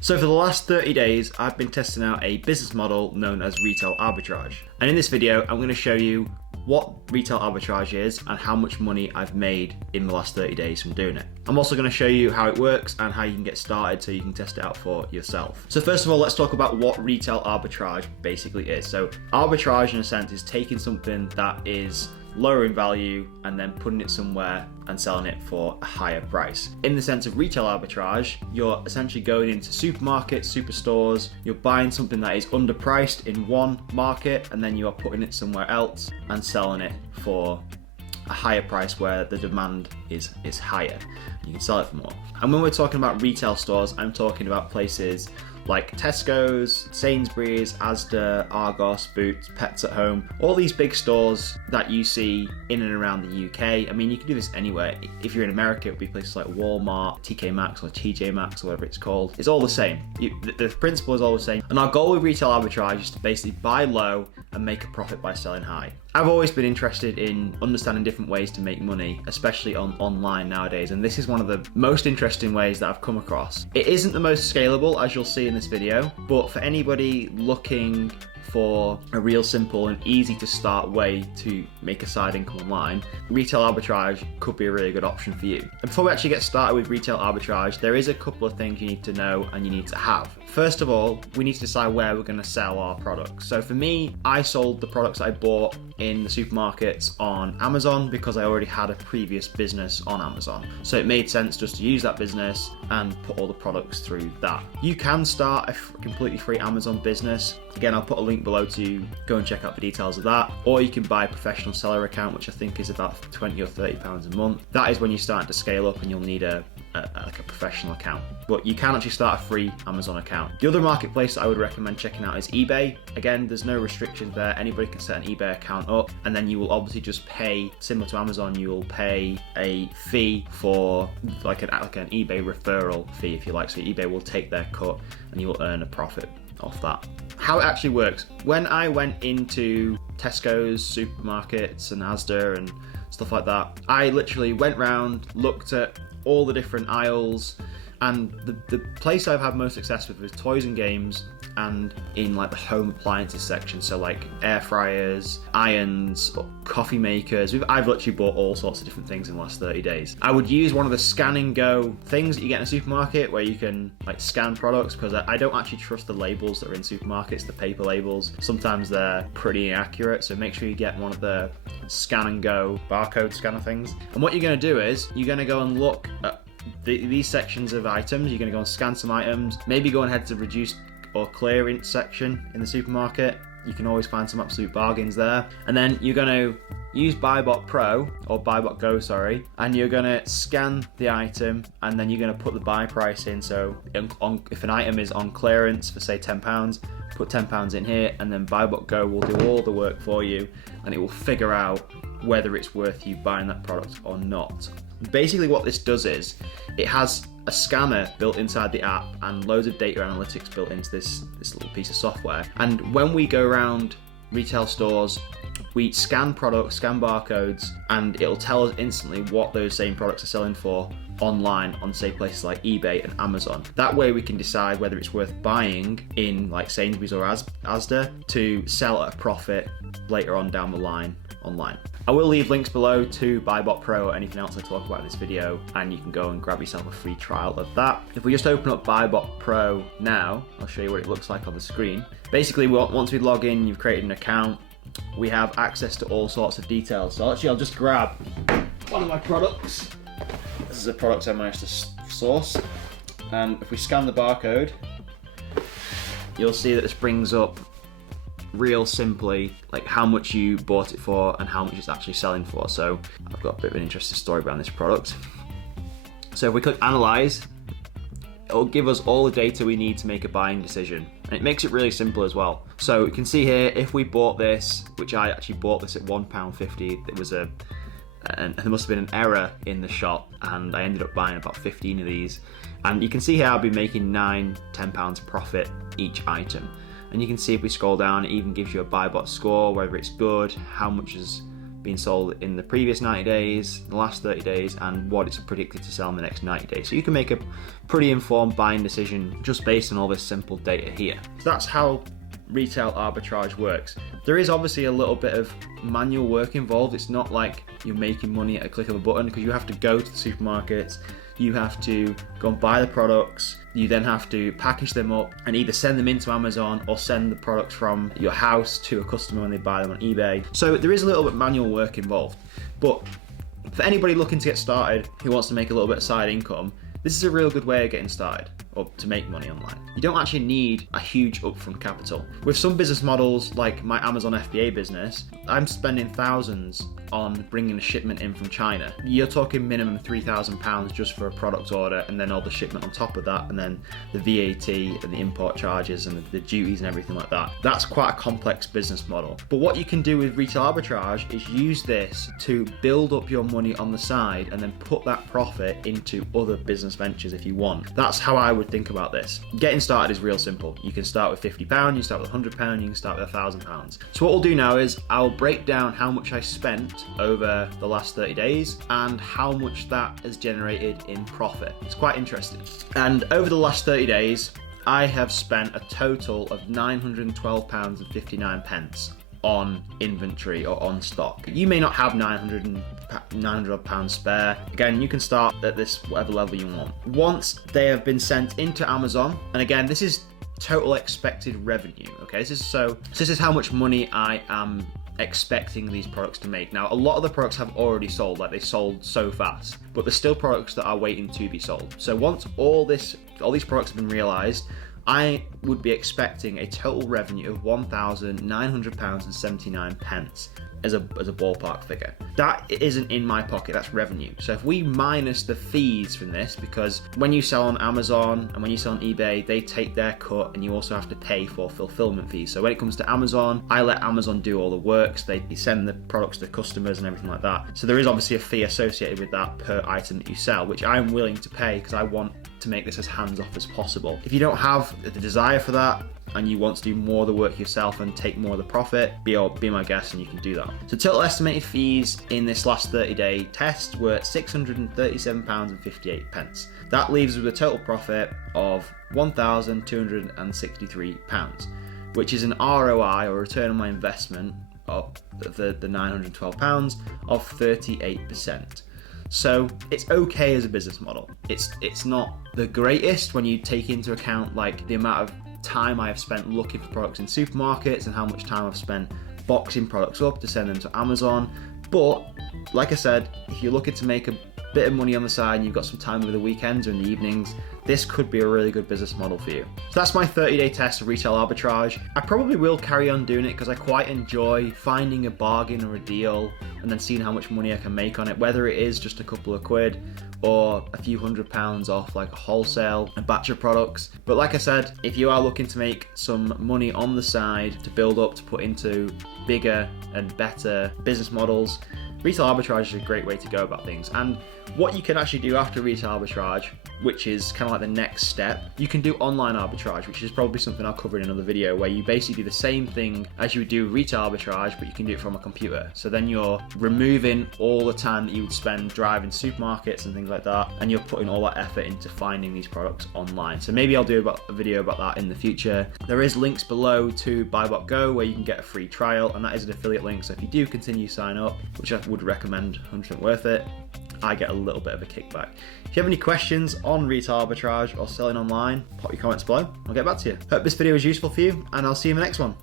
So for the last 30 days, I've been testing out a business model known as retail arbitrage. And in this video, I'm going to show you what retail arbitrage is and how much money I've made in the last 30 days from doing it. I'm also going to show you how it works and how you can get started so you can test it out for yourself. So first of all, let's talk about what retail arbitrage basically is. So arbitrage in a sense is taking something that is lower in value and then putting it somewhere and selling it for a higher price. In the sense of retail arbitrage, you're essentially going into supermarkets, superstores, you're buying something that is underpriced in one market and then you are putting it somewhere else and selling it for a higher price where the demand is higher. You can sell it for more. And when we're talking about retail stores, I'm talking about places like Tesco's, Sainsbury's, Asda, Argos, Boots, Pets at Home, all these big stores that you see in and around the UK. I mean, you can do this anywhere. If you're in America, it would be places like Walmart, TK Maxx or TJ Maxx or whatever it's called. It's all the same. The principle is all the same. And our goal with retail arbitrage is to basically buy low and make a profit by selling high. I've always been interested in understanding different ways to make money, especially online nowadays, and this is one of the most interesting ways that I've come across. It isn't the most scalable, as you'll see in this video, but for anybody looking for a real simple and easy to start way to make a side income online, retail arbitrage could be a really good option for you. And before we actually get started with retail arbitrage, there is a couple of things you need to know and you need to have. First of all, we need to decide where we're going to sell our products. So for me, I sold the products I bought in the supermarkets on Amazon because I already had a previous business on Amazon. So it made sense just to use that business and put all the products through that. You can start a completely free Amazon business. Again, I'll put a link below to go and check out the details of that. Or you can buy a professional seller account, which I think is about 20 or 30 pounds a month. That is when you start to scale up and you'll need a professional account. But you can actually start a free Amazon account. The other marketplace that I would recommend checking out is eBay. Again, there's no restrictions there. Anybody can set an eBay account up, and then you will obviously just pay, similar to Amazon, you will pay a fee for like an eBay referral fee, if you like. So eBay will take their cut and you will earn a profit off that. How it actually works, when I went into Tesco's, supermarkets and Asda and stuff like that, I literally went round, looked at all the different aisles, and the place I've had most success with is toys and games and in like the home appliances section, so like air fryers, irons, coffee makers. I've literally bought all sorts of different things in the last 30 days. I would use one of the scan and go things that you get in a supermarket where you can like scan products, because I don't actually trust the labels that are in supermarkets, the paper labels. Sometimes they're pretty inaccurate, so make sure you get one of the scan and go barcode scanner things. And what you're going to do is you're going to go and look at these sections of items. You're going to go and scan some items, maybe go and head to the reduced or clearance section in the supermarket. You can always find some absolute bargains there. And then you're going to use BuyBot Pro or BuyBot Go, and you're going to scan the item and then you're going to put the buy price in. So if an item is on clearance for say £10, put £10 in here, and then BuyBot Go will do all the work for you and it will figure out whether it's worth you buying that product or not. Basically what this does is it has a scanner built inside the app and loads of data analytics built into this little piece of software. And when we go around retail stores, we scan products, scan barcodes, and it'll tell us instantly what those same products are selling for online on say places like eBay and Amazon. That way we can decide whether it's worth buying in like Sainsbury's or Asda to sell at a profit later on down the line online. I will leave links below to BuyBot Pro or anything else I talk about in this video, and you can go and grab yourself a free trial of that. If we just open up BuyBot Pro now, I'll show you what it looks like on the screen. Basically, once we log in, you've created an account, we have access to all sorts of details. So actually, I'll just grab one of my products. This is a product I managed to source, and if we scan the barcode, you'll see that this brings up real simply like how much you bought it for and how much it's actually selling for. So I've got a bit of an interesting story behind this product. So if we click analyze, it'll give us all the data we need to make a buying decision, and it makes it really simple as well. So you can see here, if we bought this, which I actually bought this at £1.50, it was and there must have been an error in the shop and I ended up buying about 15 of these, and you can see here I'll be making £9-10 profit each item. And you can see if we scroll down, it even gives you a BuyBot score, whether it's good, how much has been sold in the previous 90 days, the last 30 days, and what it's predicted to sell in the next 90 days. So you can make a pretty informed buying decision just based on all this simple data here. So that's how retail arbitrage works. There is obviously a little bit of manual work involved. It's not like you're making money at a click of a button, because you have to go to the supermarkets, you have to go and buy the products, you then have to package them up and either send them into Amazon or send the products from your house to a customer when they buy them on eBay. So there is a little bit of manual work involved. But for anybody looking to get started who wants to make a little bit of side income, this is a real good way of getting started, or to make money online. You don't actually need a huge upfront capital. With some business models, like my Amazon FBA business, I'm spending thousands on bringing a shipment in from China. You're talking minimum £3,000 just for a product order, and then all the shipment on top of that, and then the VAT and the import charges and the duties and everything like that. That's quite a complex business model. But what you can do with retail arbitrage is use this to build up your money on the side and then put that profit into other business ventures if you want. That's how I would think about this. Getting started is real simple. You can start with £50, you can start with £100, you can start with £1,000. So what we'll do now is I'll break down how much I spent over the last 30 days and how much that has generated in profit. It's quite interesting. And over the last 30 days, I have spent a total of £912.59 on inventory or on stock. You may not have £900 spare. Again, you can start at this whatever level you want. Once they have been sent into Amazon, and again, this is total expected revenue, okay? This is how much money I am expecting these products to make. Now, a lot of the products have already sold, like they sold so fast, but there's still products that are waiting to be sold. So once all these products have been realized, I would be expecting a total revenue of £1,900.79 as a ballpark figure. That isn't in my pocket, that's revenue. So if we minus the fees from this, because when you sell on Amazon and when you sell on eBay, they take their cut and you also have to pay for fulfillment fees. So when it comes to Amazon, I let Amazon do all the work, so they send the products to customers and everything like that. So there is obviously a fee associated with that per item that you sell, which I'm willing to pay because I want to make this as hands-off as possible. If you don't have the desire for that, and you want to do more of the work yourself and take more of the profit, be my guest and you can do that. So total estimated fees in this last 30-day test were £637.58. That leaves us with a total profit of £1,263, which is an ROI, or return on my investment, of the £912 of 38%. So it's okay as a business model. It's not the greatest when you take into account like the amount of time I have spent looking for products in supermarkets and how much time I've spent boxing products up to send them to Amazon. But like I said, if you're looking to make a bit of money on the side and you've got some time over the weekends or in the evenings, this could be a really good business model for you. So that's my 30-day test of retail arbitrage. I probably will carry on doing it because I quite enjoy finding a bargain or a deal and then seeing how much money I can make on it, whether it is just a couple of quid or a few £100s off like a batch of products. But like I said, if you are looking to make some money on the side to build up to put into bigger and better business models, retail arbitrage is a great way to go about things. And what you can actually do after retail arbitrage, which is kind of like the next step, you can do online arbitrage, which is probably something I'll cover in another video, where you basically do the same thing as you would do retail arbitrage, but you can do it from a computer. So then you're removing all the time that you would spend driving supermarkets and things like that, and you're putting all that effort into finding these products online. So maybe I'll do a video about that in the future. There is links below to BuyBot Go where you can get a free trial, and that is an affiliate link. So if you do continue to sign up, which I would recommend, 100% worth it, I get a little bit of a kickback. If you have any questions on retail arbitrage or selling online, pop your comments below. I'll get back to you. Hope this video was useful for you, and I'll see you in the next one.